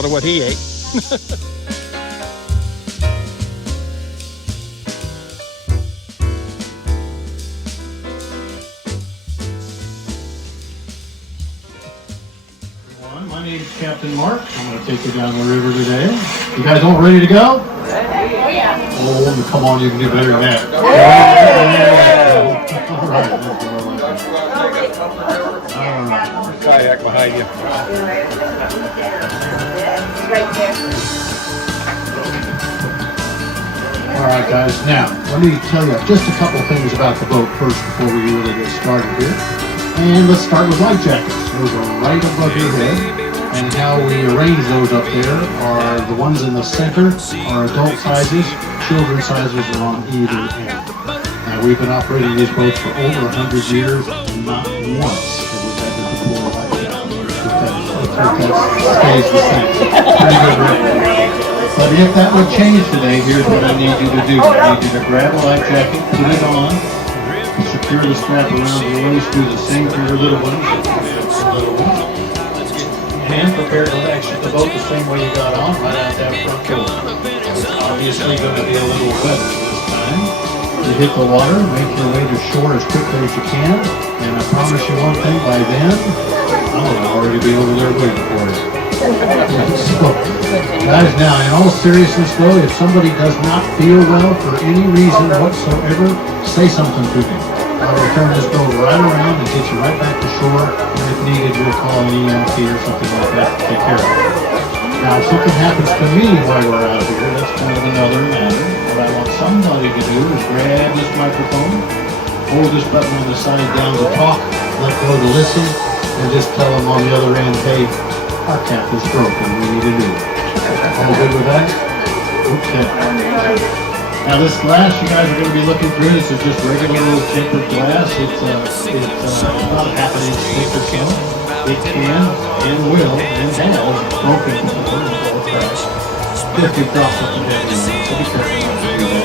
What of what he ate. My name's Captain Mark. I'm going to take you down the river today. You guys all ready to go? Oh, come on, you can do better than that. All right. All right. Kayak behind you. All right, guys. Now, let me tell you just a couple things about the boat first before we really get started here. And let's start with life jackets. Those are right above your head. And how we arrange those up there are the ones in the center are adult sizes, children's sizes are on either end. Now, we've been operating these boats for over 100 years, and not once have we had to deploy life jackets. That stays the same. Pretty good record. But if that would change today, here's what I need you to do. I need you to grab a life jacket, put it on, secure the strap around the waist, do the same for your little ones. And prepare to exit the boat the same way you got on, right out that front door. It's obviously going to be a little wetter this time. You hit the water, make your way to shore as quickly as you can, and I promise you one thing, by then, I'll already be over there waiting for you. So, guys, now, in all seriousness though, if somebody does not feel well for any reason whatsoever, say something to me. I'll turn this boat right around and get you right back to shore, and if needed, we'll call an EMT or something like that to take care of it. Now, if something happens to me while we're out here, that's kind of another matter. What I want somebody to do is grab this microphone, hold this button on the side down to talk, let go to listen, and just tell them on the other end, hey, our cap is broken, we need a new one. All good with that? Okay. Now this glass you guys are going to be looking through, this is just regular little tempered glass. It's about a half an inch thick or so. It can and will and has broken if you drop something heavy in it. So be careful not to do that.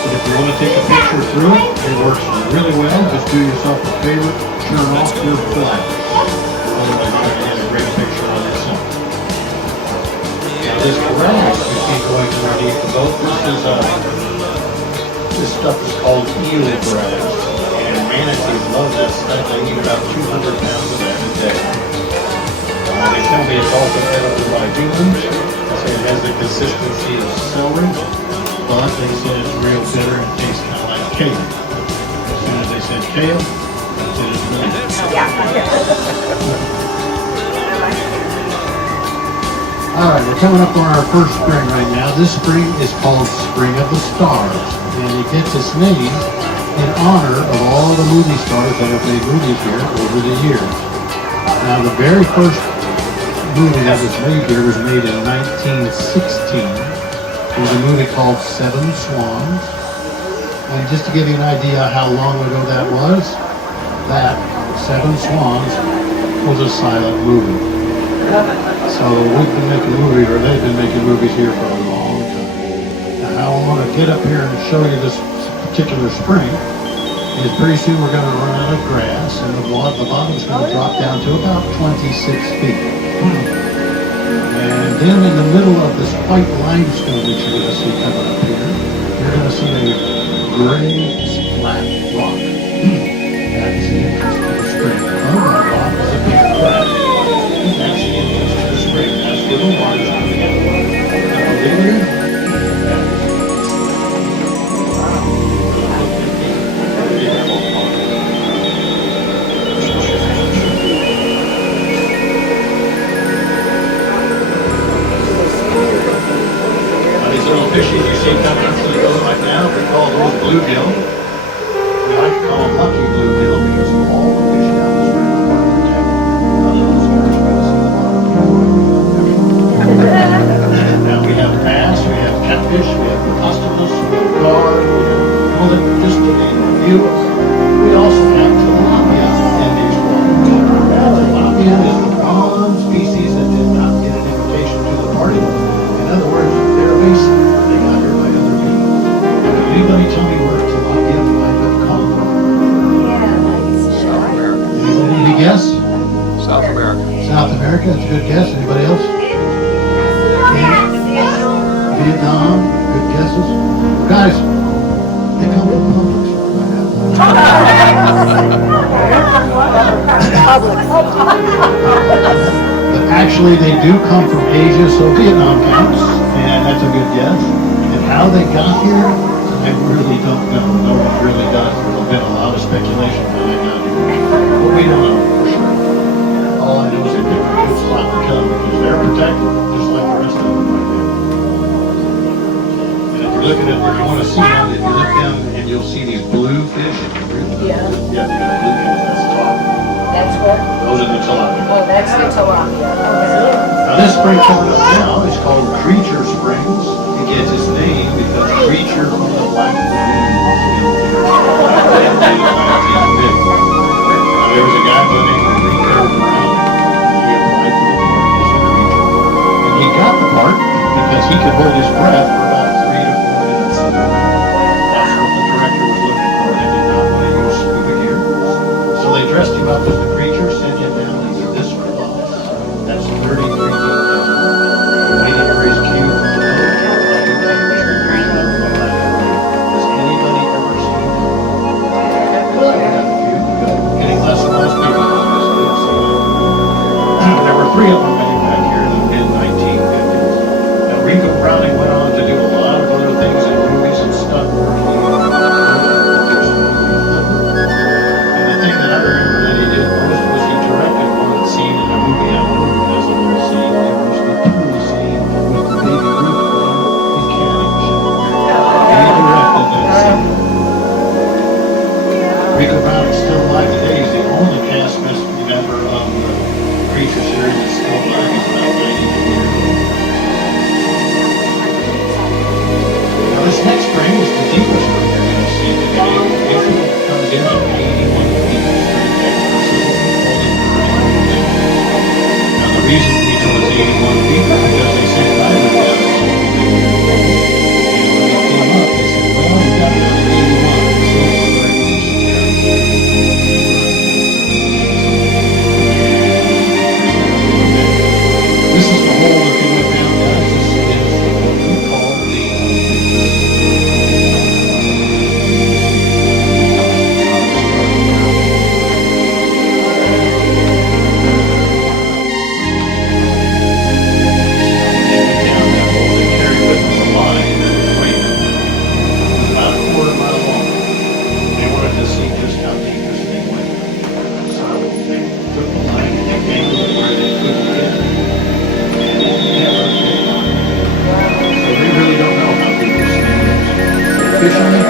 But if you want to take a picture through it, it works really well. Just do yourself a favor, turn off your flash. Otherwise you're going to get a great picture on yourself. Now this glass we keep going underneath the boat. This stuff is called eel grass, and manatees love this stuff. They eat about 200 pounds of that a day. They tell me it's also edible by humans. They say it has the consistency of celery, but they say it's real bitter and tastes kind of like kale. As soon as they said kale, that's it is good. Alright, we're coming up on our first spring right now. This spring is called Spring of the Stars, and it gets its name in honor of all the movie stars that have made movies here over the years. Now, the very first movie that was made here was made in 1916. It was a movie called Seven Swans. And just to give you an idea how long ago that was, that Seven Swans was a silent movie. So we've been making movies, or they've been making movies here for a long time. Now how I want to get up here and show you this particular spring is pretty soon we're going to run out of grass, and the bottom's going to drop down to about 26 feet. And then in the middle of this white limestone that you're going to see coming up here, you're going to see a gray flat rock. That's the entrance to the spring. On that rock is a big crack. That's the entrance to the spring. That's where the water's coming out. Now, later, these little fishes you see coming up to the boat right now, we call those bluegill. We like to call them lucky bluegill because all the fish down the spring are water protected. Now we have bass, we have catfish, we have octopus, we have gar, well, just to name a few. We also have tilapia in these waters. Now, tilapia is the one species that did not get an invitation to the party. In other words, they're evasive. They got here by other people. Now, can anybody tell me where tilapia might have come from? South America. Any guess? South America. South America, that's a good guess. Anybody else? Vietnam, good guesses. Guys, they come from Publix. But actually, they do come from Asia, so Vietnam counts, and that's a good guess. And how they got here, I really don't know. No one really does. There's been a lot of speculation how they got here, but we don't know for sure. All I know is they picked a good spot to come because they're protected, just like the rest of them right there. And if you're looking at, if you want to see them, if you look down and you'll see these blue fish. Yeah. Yeah, the blue fish, that's tilapia. That's what? Those are the tilapia. Oh, that's the tilapia. Now this spring coming up now is called Creature Springs. It gets its name because Creature from the Black Lagoon. There was a guy by the name of Rico Brown. He applied for the part as a creature. And he got the part because he could hold his breath for about 3 to 4 minutes. That's what the director was looking for. They did not want to use scuba gear. So they dressed him up as the creature, sent him down into this closet. That's 33 feet down. Waiting for his cue from the boat. Has anybody ever seen that? Getting less and less people, obviously. There were 3 of them made back here in the mid-1950s. Now, Rico Browning went on to do a lot of other things in movies and stunt work. And the thing that I remember that he did most was he directed one scene in a movie I wrote as a little scene. It was the pool scene with the baby Ruth Brown mechanic ship. He directed that scene. Rico Brown is still alive today. He's the only cast member of the Creature series that's still alive. He's about 92 years old. Now this next spring is the deepest spring you're going to see today. It comes in at 81 feet. Now the reason we know it's 81 feet is because they sent divers down there. And when they came up, they said, well, you got down to 81. So it's very deep there. This is the hole if you went down, guys. This is what we call the down that hole. They carried with them a line that was way down there. It was about a quarter mile long. They wanted to see just how deep this thing went. So they took the line and they angled it where they couldn't get it. So we really don't know how deep this thing is. Officially,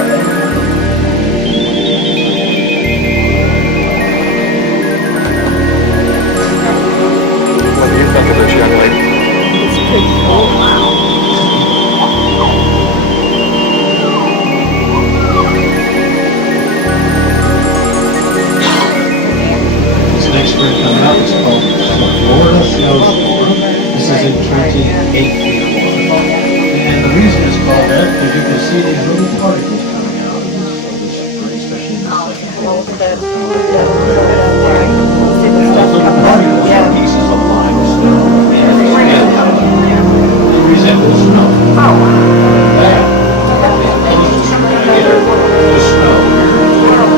What do you think of this young lady? this next spring coming up is called the Florida Snowstorm. This is in 28 feet of water. And the reason it's called that is you can see these little particles coming out of this spring, especially in the second quarter. Those little particles are pieces of limestone. They resemble snow. That is the closest you're going to get to snow here in Florida.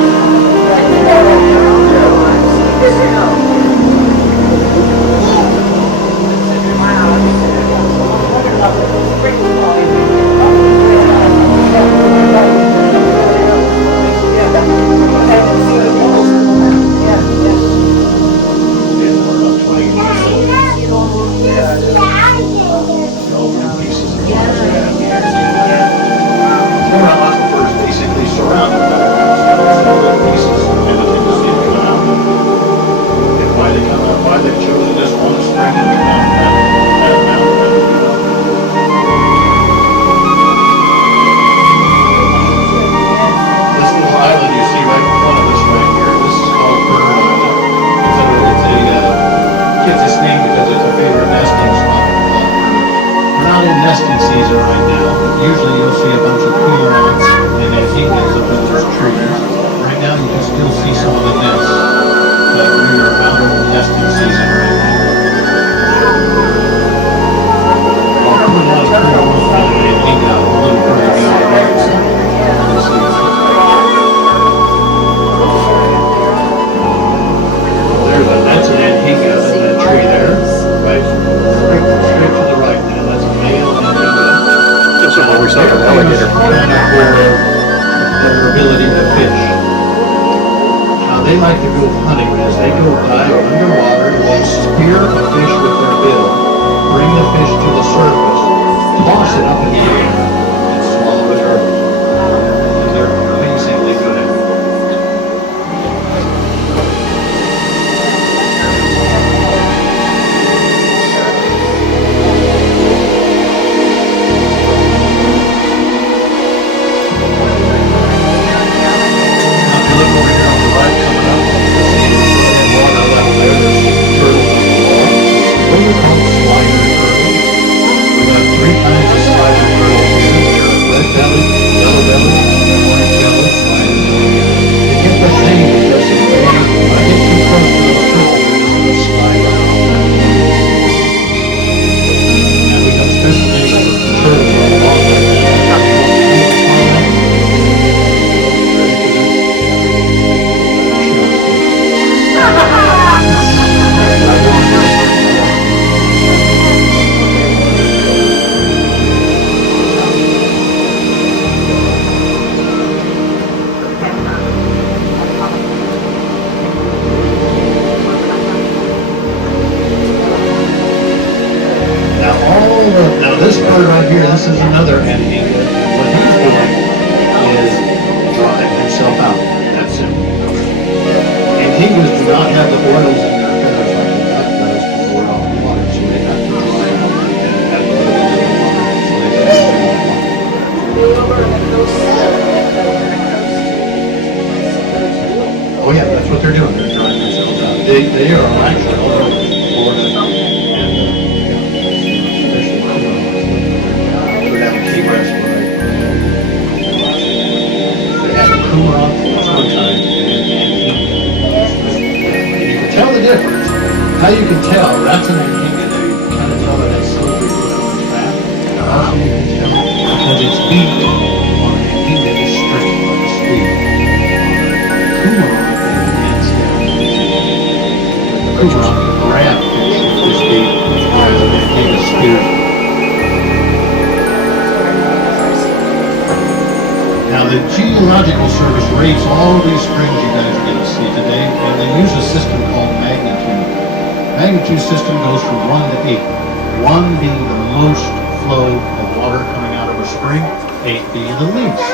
Basically surrounded by little pieces and everything you see come out. And why they come out, why they've chosen this one spring and come out that mountain. This little island you see right in front of us right here, this is called Bird Island. Gets its name because it's a favorite nesting spot for a lot of birds. We're not in nesting season right now, but usually you'll see a bunch of cormorants and anhingas up in those trees. Right now you can still see some of the nests, but we are out of nesting season right now. myself an alligator. For their ability to fish. Now they like to go hunting as they go dive underwater, they spear a fish with their bill, bring the fish to the surface, toss it up in the air, and swallow it early. And they're amazingly good at it. Now this bird right here, this is another entity that what he's doing is drawing himself out. That's it. And he does not have the oils in their feathers like a duck does before it off the water, so they have to dry them and have a little bit of water so they can Oh yeah, that's what they're doing. They're drying themselves out. They are actually all over Florida and how you can tell, that's an antenna that you kind of tell that it's slowly moving fast. How you can tell? Because it's beat on an antenna that is straight like a speed. The Coumaron can grab this beat whereas an antenna is steered. Now the Geological Service rates all these springs you guys are going to see today, and they use a system called magnitude. Magnitude system goes from 1 to 8. 1 being the most flow of water coming out of a spring, 8 being the least.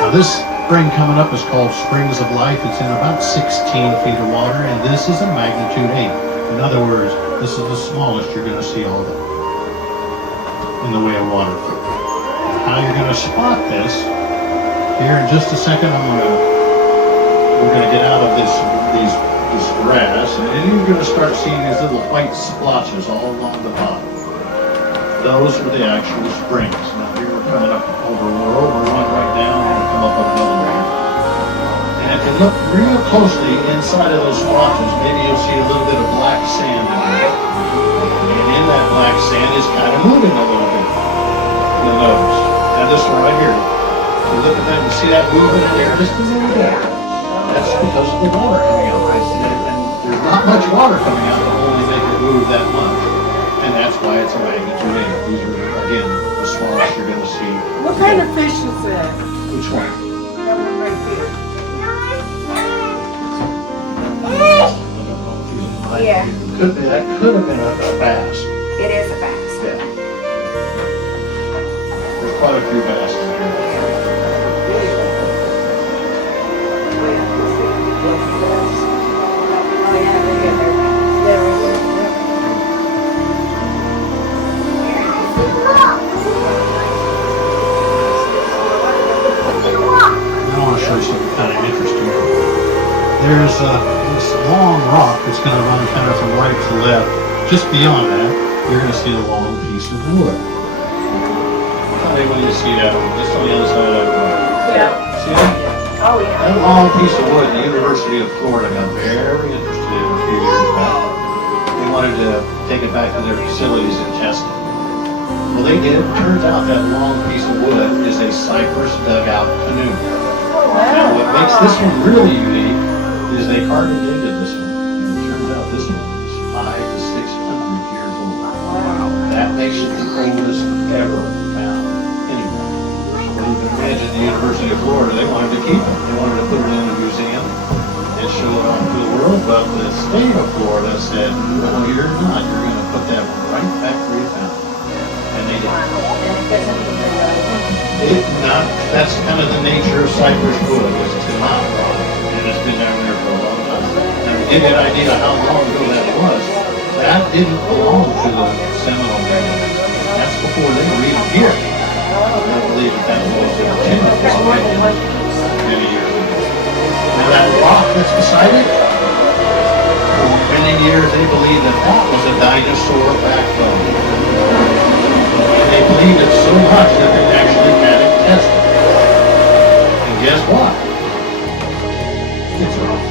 Now this spring coming up is called Springs of Life. It's in about 16 feet of water, and this is a magnitude 8. In other words, this is the smallest you're going to see all day in the way of water flow. How you're going to spot this, here in just a second, we're going to get out of this grass, and you're going to start seeing these little white splotches all along the bottom. Those are the actual springs. Now here we're coming up over one right now, and we'll come up another one. And if you look real closely inside of those splotches, maybe you'll see a little bit of black sand in there. And in that black sand is kind of moving a little bit. You'll notice. Now this one right here, if you look at that and see that movement in there just a little bit. That's because of the water coming out. And there's not much water coming out to only make it move that much. And that's why it's a magnitude 8. These are, again, the smallest you're going to see. What kind of fish is that? Which one? That one right there. Yeah. That could have been a bass. It is a bass. Yeah. There's quite a few bass in here. There's this long rock that's going to run kind of from right to left. Just beyond that, you're going to see a long piece of wood. How do you see that? Just on the other side of that rock. Yeah. See that? Oh, yeah. That long piece of wood, the University of Florida got very interested in a few years back. They wanted to take it back to their facilities and test it. Well, they did. Turns out that long piece of wood is a cypress dugout canoe. Now, what makes this one really unique is they carbon dated this one. And it turns out this one is 500 to 600 years old. Wow. That makes it the oldest ever found anywhere. the University of Florida, they wanted to keep it. They wanted to put it in a museum and show it off to the world, but the state of Florida said, no, you're not. You're going to put that right back where you found it. And they did. That's kind of the nature of cypress wood, is to not rot. And it's been down there for a long time. And to give you an idea of how long ago that was, that didn't belong to the Seminole Indians. That's before they were even here. I believe that was the timber many years ago. Now that rock that's beside it, for many years they believed that that was a dinosaur backbone. And they believed it so much that they actually had it tested. And guess what? It's wrong.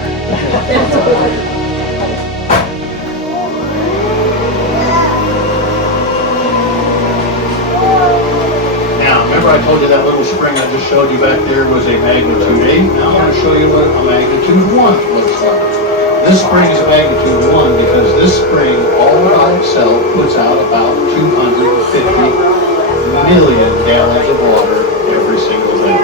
Now, remember I told you that little spring I just showed you back there was a magnitude 8? Now I'm going to show you what a magnitude 1 looks like. This spring is a magnitude 1 because this spring all by itself puts out about 250 million gallons of water every single day.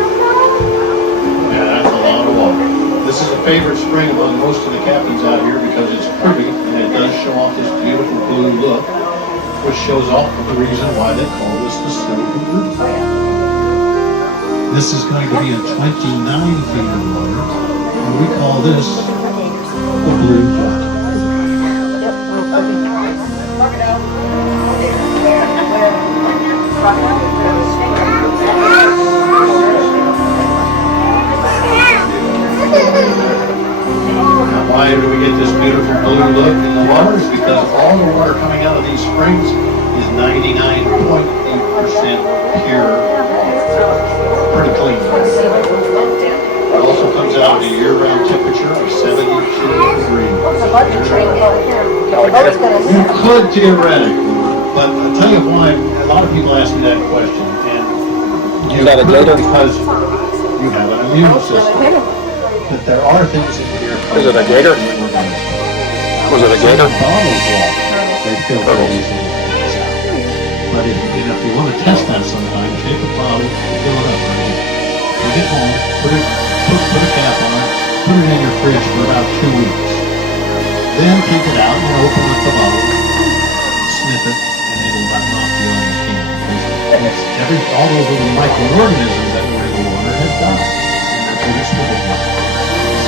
Now that's a lot of water. This is a favorite spring among most of the captains out here because it's pretty and it does show off this beautiful blue look, which shows off the reason why they call this the silver blue. This is going to be a 29 feet of water, and we call this the blue dot. Now, why do we get this beautiful blue look in the water? It's because all the water coming out of these springs is 99.8% pure water. Pretty clean. It also comes out at a year-round temperature of 72 degrees. You could theoretically, but I'll tell you why. A lot of people ask me that question, and you could because you have an immune system. But there are things in here. Is it a gator? Was it a gator? Bottles water. They fill very easily. But if you want to test that sometime, take a bottle, fill it up right here. Take it home, put a cap on it, put it in your fridge for about 2 weeks. Then take it out and open up the bottle, sniff it, and it'll not knock you on the can. Because all those little microorganisms that were in the water have died. And that's what it's living with.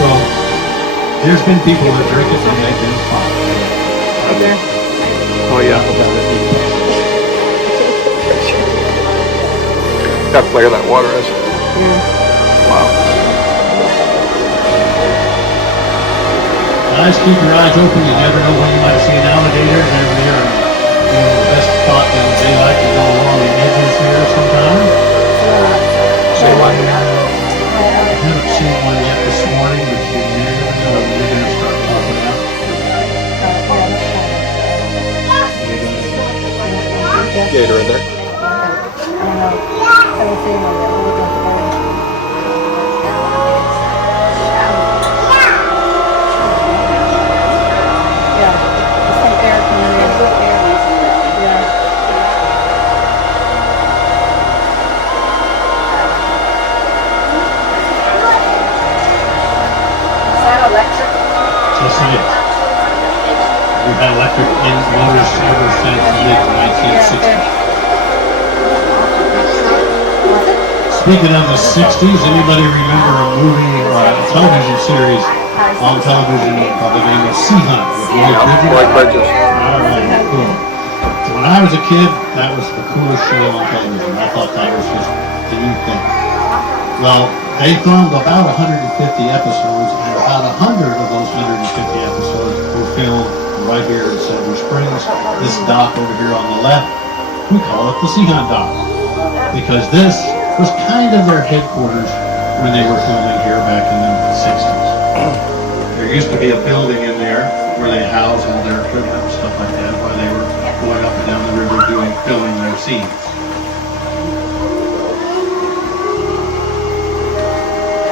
So, there's been people that drink it and they've been fine. Oh yeah. How clear that water is. Wow. Guys, keep your eyes open. You never know when you might see an alligator. They're the best spot that they like to go along the edges here sometimes. So I haven't seen one yet this morning, but you never know when they're going to start popping out. Gator in there. Yes, it is. We've had electric motors ever since the mid-1960s. Speaking of the 60s, anybody remember a movie or a television series on television by the name of Sea Hunt with Lloyd Bridges? All right, cool. When I was a kid, that was the coolest show on television. I thought that was just the new thing. Well, they filmed about 150 episodes, and about 100 of those 150 episodes were filmed right here in Silver Springs. This dock over here on the left, we call it the Sea Hunt dock, because this was kind of their headquarters when they were filming here back in the 60s. There used to be a building in there where they housed all their equipment and stuff like that while they were going up and down the river filming their scenes.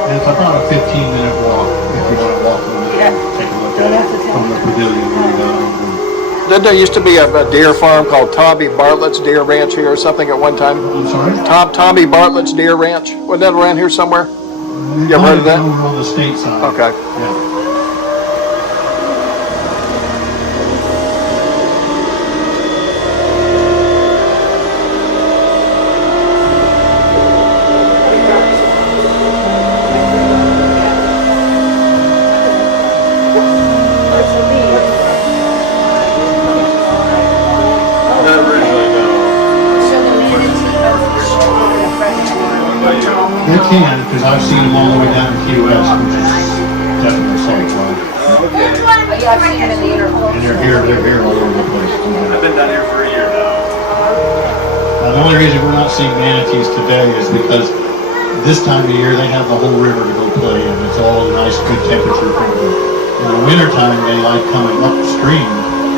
And it's about a 15-minute walk if you want to walk over there, take a look at it from the pavilion where you got over. Didn't there used to be a deer farm called Tommy Bartlett's Deer Ranch here or something at one time? I'm sorry? Tommy Bartlett's Deer Ranch. Wasn't that around here somewhere? You ever heard of that? Over on the state side. Okay. Yeah. They can, because I've seen them all the way down to Key West, which is definitely saltwater. And they're here all over the place. I've been down here for a year now. Now, the only reason we're not seeing manatees today is because this time of year they have the whole river to go play in. It's all nice, good temperature for them. In the wintertime, they like coming upstream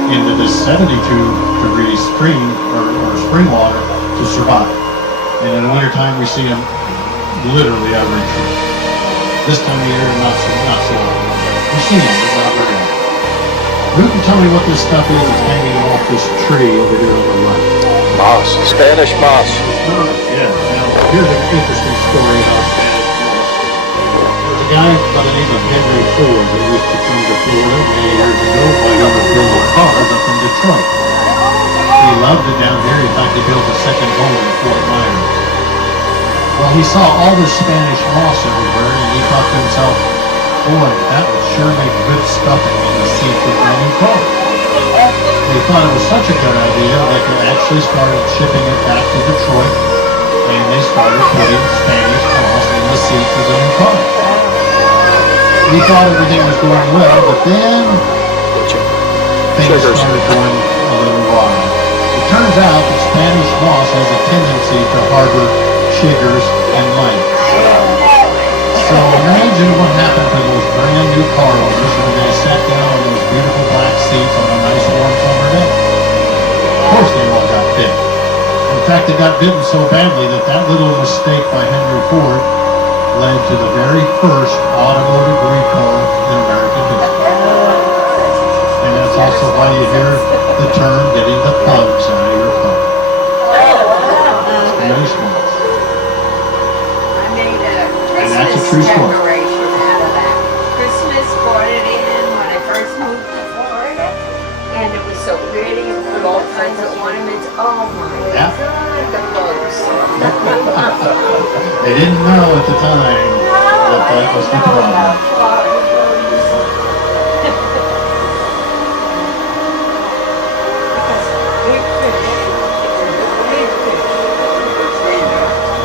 into this 72-degree stream or spring water to survive. And in the wintertime, we see them literally every tree. This time of year, not so often. We see them, but not very often. Who can tell me what this stuff is that's hanging off this tree over here on the right? Moss. Spanish moss. Yeah. Now, here's an interesting story about Spanish moss. There's a guy by the name of Henry Ford that used to come to Florida many years ago while he was building cars up in Detroit. He loved it down here. In fact, he built a second home in Fort Myers. Well, he saw all this Spanish moss everywhere, and he thought to himself, boy, that would sure make good stuffing on the seats of my new car. He thought it was such a good idea that they actually started shipping it back to Detroit, and they started putting Spanish moss in the seats of the new car. He thought everything was going well, but then things started going a little wild. It turns out that Spanish moss has a tendency to harbor chiggers and mites. So imagine what happened to those brand new car owners when they sat down on those beautiful black seats on a nice warm summer day. Of course they all got bit. In fact, they got bitten so badly that that little mistake by Henry Ford led to the very first automotive recall in American history. And that's also why you hear the term getting the bugs out of your car. Spanish moss. That's a true story. Decoration out of that. Christmas brought it in when I first moved to Florida, and it was so pretty and put all kinds of ornaments. Oh my God, the bugs. They didn't know at the time that that was the problem.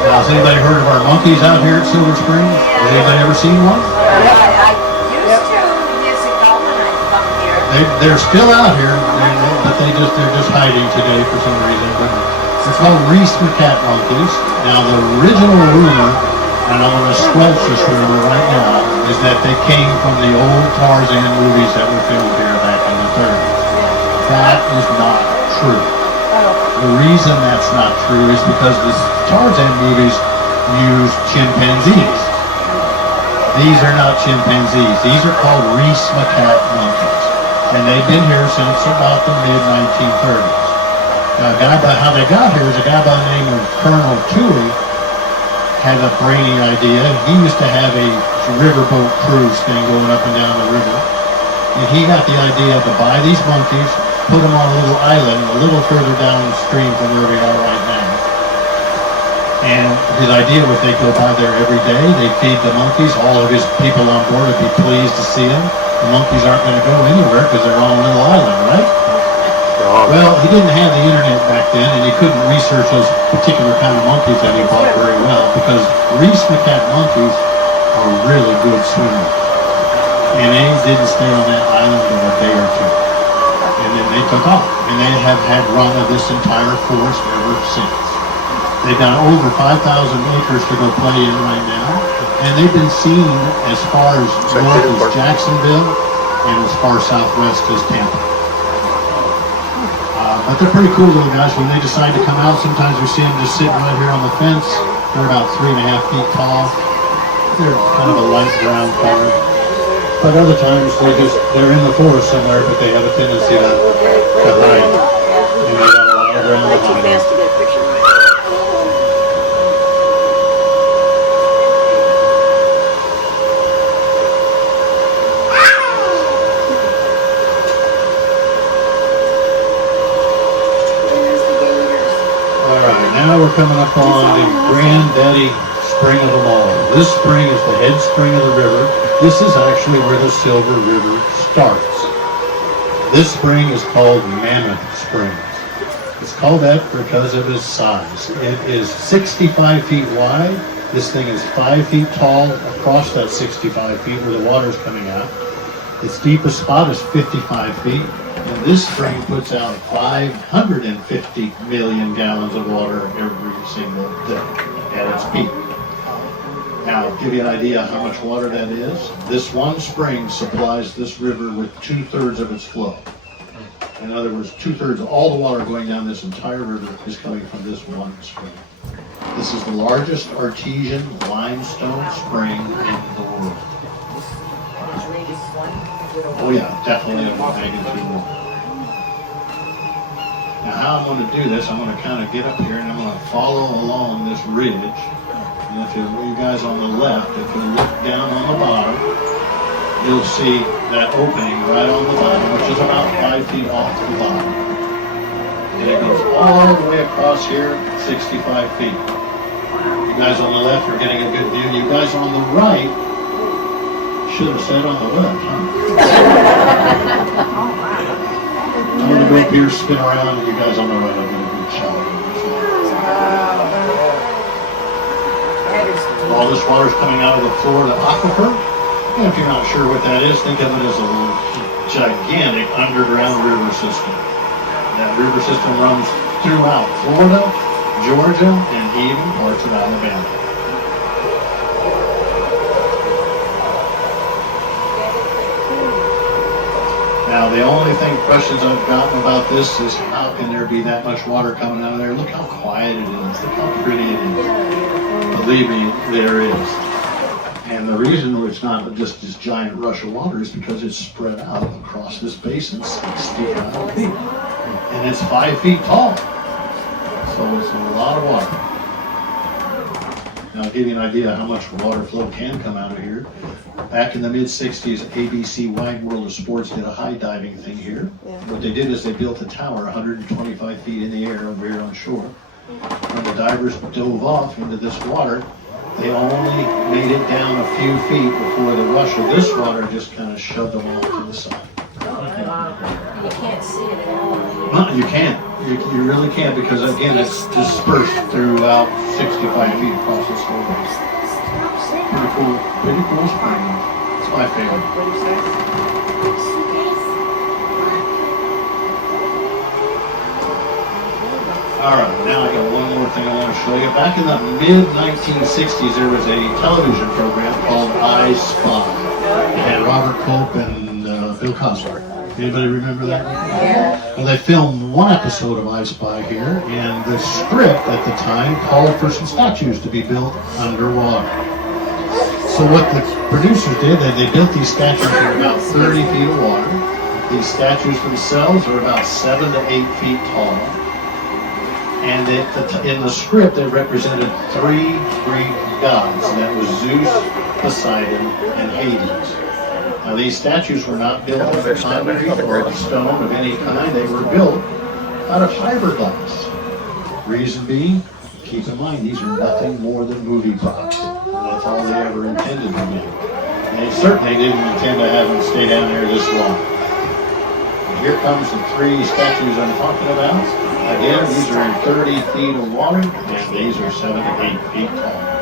Now, has anybody heard of our monkeys out here at Silver Springs? Has anybody ever seen one? I used to years ago when I come here. They're still out here, but they're just hiding today for some reason. But they're called Reese macaque monkeys. Now, the original rumor, and I'm going to squelch this rumor right now, is that they came from the old Tarzan movies that were filmed here back in the 30s. That is not true. The reason that's not true is because the Tarzan movies use chimpanzees. These are not chimpanzees. These are called Reese macaque monkeys. And they've been here since about the mid-1930s. Now, how they got here is a guy by the name of Colonel Toohey had a brainy idea. He used to have a riverboat cruise thing going up and down the river. And he got the idea to buy these monkeys, put them on a little island a little further downstream from where we are right now. And his idea was they'd go by there every day, they'd feed the monkeys, all of his people on board would be pleased to see them. The monkeys aren't going to go anywhere because they're on a little island, right? Well, he didn't have the internet back then, and he couldn't research those particular kind of monkeys that he bought very well, because Reese macaque monkeys are really good swimmers. And they didn't stay on that island but a day or two. And then they took off, and they have had run of this entire forest ever since. They've got over 5,000 acres to go play in right now, and they've been seen as far as north as Jacksonville and as far southwest as Tampa. But they're pretty cool little guys. When they decide to come out, sometimes we see them just sitting right here on the fence. They're about 3.5 feet tall. They're kind of a light brown color. But other times they're in the forest somewhere, but they have a tendency to hide. And they got a lot of ground Way too behind fast them. to get a picture. All right, now we're coming up on the granddaddy spring of them all. This spring is the head spring of the river. This is actually where the Silver River starts. This spring is called Mammoth Springs. It's called that because of its size. It is 65 feet wide. This thing is 5 feet tall across that 65 feet where the water is coming out. Its deepest spot is 55 feet. And this spring puts out 550 million gallons of water every single day at its peak. Now, I'll give you an idea how much water that is. This one spring supplies this river with 2/3 of its flow. In other words, 2/3 of all the water going down this entire river is coming from this one spring. This is the largest artesian limestone spring in the world. Oh yeah, definitely a magnitude 1. Now how I'm going to do this, I'm going to kind of get up here and I'm going to follow along this ridge. And if you guys on the left, if you look down on the bottom, you'll see that opening right on the bottom, which is about 5 feet off the bottom. And it goes all the way across here, 65 feet. You guys on the left are getting a good view. You guys on the right should have said on the left, huh? I'm going to go up here, spin around, and you guys on the right will get a good shot of this one. All this water is coming out of the Florida aquifer. And if you're not sure what that is, think of it as a gigantic underground river system. That river system runs throughout Florida, Georgia, and even parts of Alabama. Now, the only questions I've gotten about this is how can there be that much water coming out of there? Look how quiet it is. Look how pretty it is. Believe me, there is. And the reason it's not just this giant rush of water is because it's spread out across this basin 65 feet. And it's 5 feet tall. So it's a lot of water. Now, I'll give you an idea how much water flow can come out of here. Back in the mid-60s, ABC Wide World of Sports did a high diving thing here. What they did is they built a tower 125 feet in the air over here on shore. When the divers dove off into this water, they only made it down a few feet before the rush of this water just kind of shoved them off to the side. You can't see it at all. You can't. You really can't because, again, it's dispersed throughout 65 feet across this whole base. Pretty cool spring. It's my favorite. Alright, now I got one more thing I want to show you. Back in the mid-1960s, there was a television program called I Spy. It had Robert Culp and Bill Cosby. Anybody remember that? Yeah. Well, they filmed one episode of I Spy here, and the script at the time called for some statues to be built underwater. So what the producers did, they built these statues in about 30 feet of water. These statues themselves are about 7 to 8 feet tall. And in the script, they represented 3 Greek gods. And that was Zeus, Poseidon, and Hades. Now, these statues were not built out of concrete or stone of any kind. They were built out of fiberglass. Reason being, keep in mind, these are nothing more than movie props. That's all they ever intended to be. And they certainly didn't intend to have them stay down there this long. And here comes the 3 statues I'm talking about. Again, these are in 30 feet of water, and these are 7 to 8 feet tall.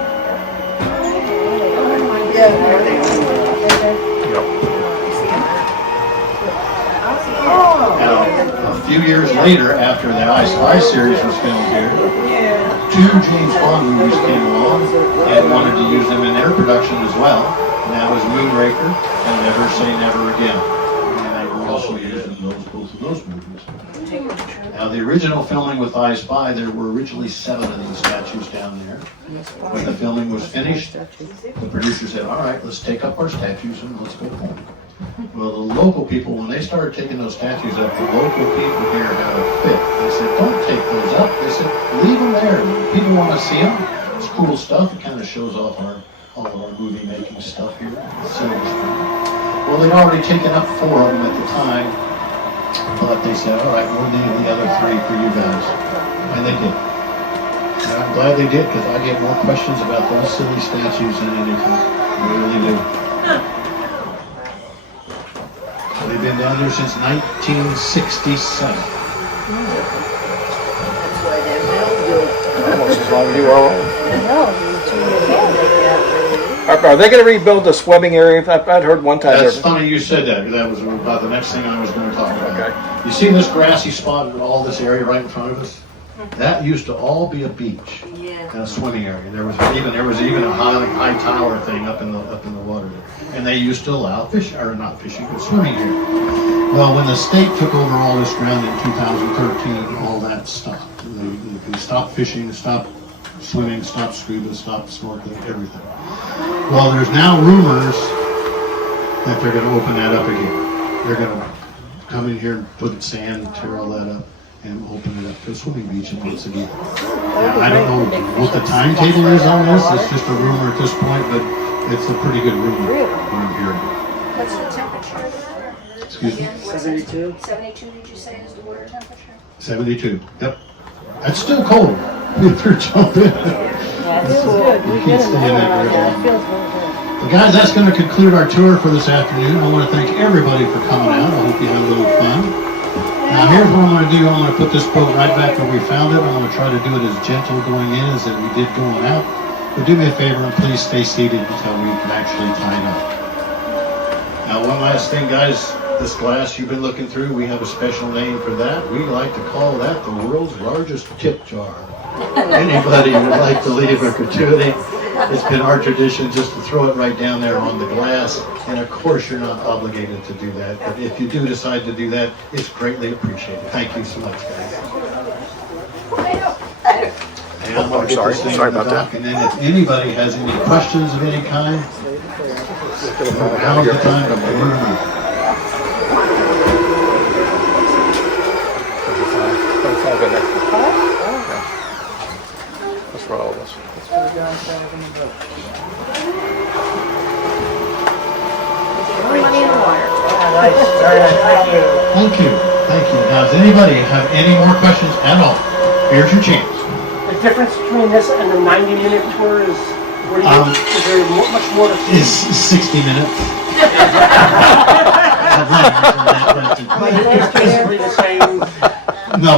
Now, a few years later, after the I Spy series was filmed here, 2 James Bond movies came along and wanted to use them in their production as well. And that was Moonraker and Never Say Never Again. And they were also used in both of those movies. Now, the original filming with I Spy, there were originally 7 of these statues down there. When the filming was finished, the producer said, all right, let's take up our statues and let's go home. Well, the local people, when they started taking those statues up, the local people here had a fit. They said, don't take those up. They said, leave them there. People want to see them. It's cool stuff. It kind of shows off all of our movie making stuff here. Well, they'd already taken up 4 of them at the time, but they said, all right, we'll leave the other 3 for you guys. And they did. And I'm glad they did, because I get more questions about those silly statues than anything. I really do. So they've been down there since 1967. Almost as long as you are. Are they going to rebuild the swimming area? I'd heard one time. That's funny you said that, because that was about the next thing I was going to talk about. Okay. You see this grassy spot in all this area right in front of us? That used to all be a beach and a swimming area. There was even a high tower thing up in the water there. And they used to allow not fishing, but swimming here. Well, when the state took over all this ground in 2013, all that stopped. They stopped fishing, stopped swimming, stopped scuba, stopped snorkeling, everything. Well, there's now rumors that they're going to open that up again. They're going to come in here and put sand, tear all that up, and open it up to a swimming beach once again. Now, I don't know what the timetable is on this. It's just a rumor at this point, but it's a pretty good rumor I'm hearing. What's the temperature? Excuse me? 72. 72, did you say, is the water temperature? 72. Yep. That's still cold. If you're jumping. Yeah, it feels good. You We can't get in the stay in that water. very Yeah, long. it feels really good. Well, guys, that's going to conclude our tour for this afternoon. I want to thank everybody for coming out. I hope you had a little fun. Now, here's what I'm going to do. I'm going to put this boat right back where we found it. I'm going to try to do it as gentle going in as we did going out. But do me a favor and please stay seated until we can actually tie it up. Now, one last thing, guys. This glass you've been looking through, we have a special name for that. We like to call that the world's largest tip jar. Anybody who would like to leave a gratuity, it's been our tradition just to throw it right down there on the glass. And of course, you're not obligated to do that. But if you do decide to do that, it's greatly appreciated. Thank you so much, guys. And I'm gonna get this thing Sorry on the about that. dock, and then if anybody has any questions of any kind, now's the time to blur them out. That's for all of us. Money in the water. Thank you. Thank you. Now, does anybody have any more questions at all? Here's your chance. The difference between this and the 90-minute tour is, is there much more to see? Is 60 minutes. But it is basically the same. No,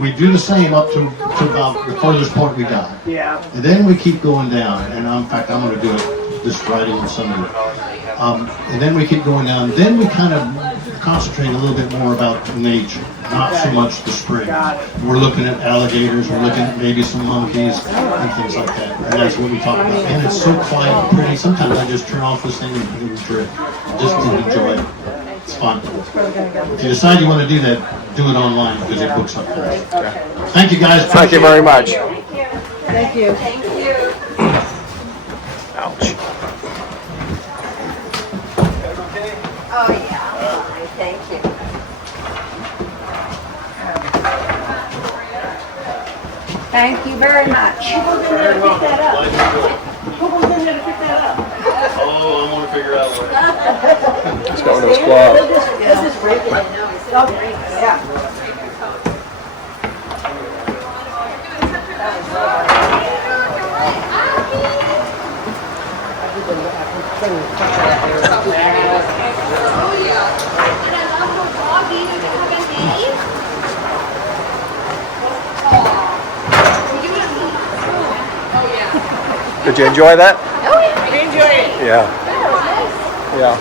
we do the same up to about the furthest point we got. Yeah. And then we keep going down. And in fact, I'm going to do it this Friday and Sunday. And then we keep going down. Then we kind of concentrate a little bit more about nature, not so much the springs. We're looking at alligators, we're looking at maybe some monkeys and things like that. And that's what we talk about. And it's so quiet and pretty. Sometimes I just turn off this thing and put it in trip, just to enjoy it. It's fun. If you decide you want to do that, do it online because it books up fast. Thank you, guys. Thank you very much. Thank you. Thank you. Ouch. Oh, yeah, I'm fine, thank you. Thank you very much. Who goes in there to pick that up? Oh, I'm gonna figure out what. Let's go to his club. This is great. Yeah. Did you enjoy that? Oh, yeah. We enjoyed it. Yeah. Yeah.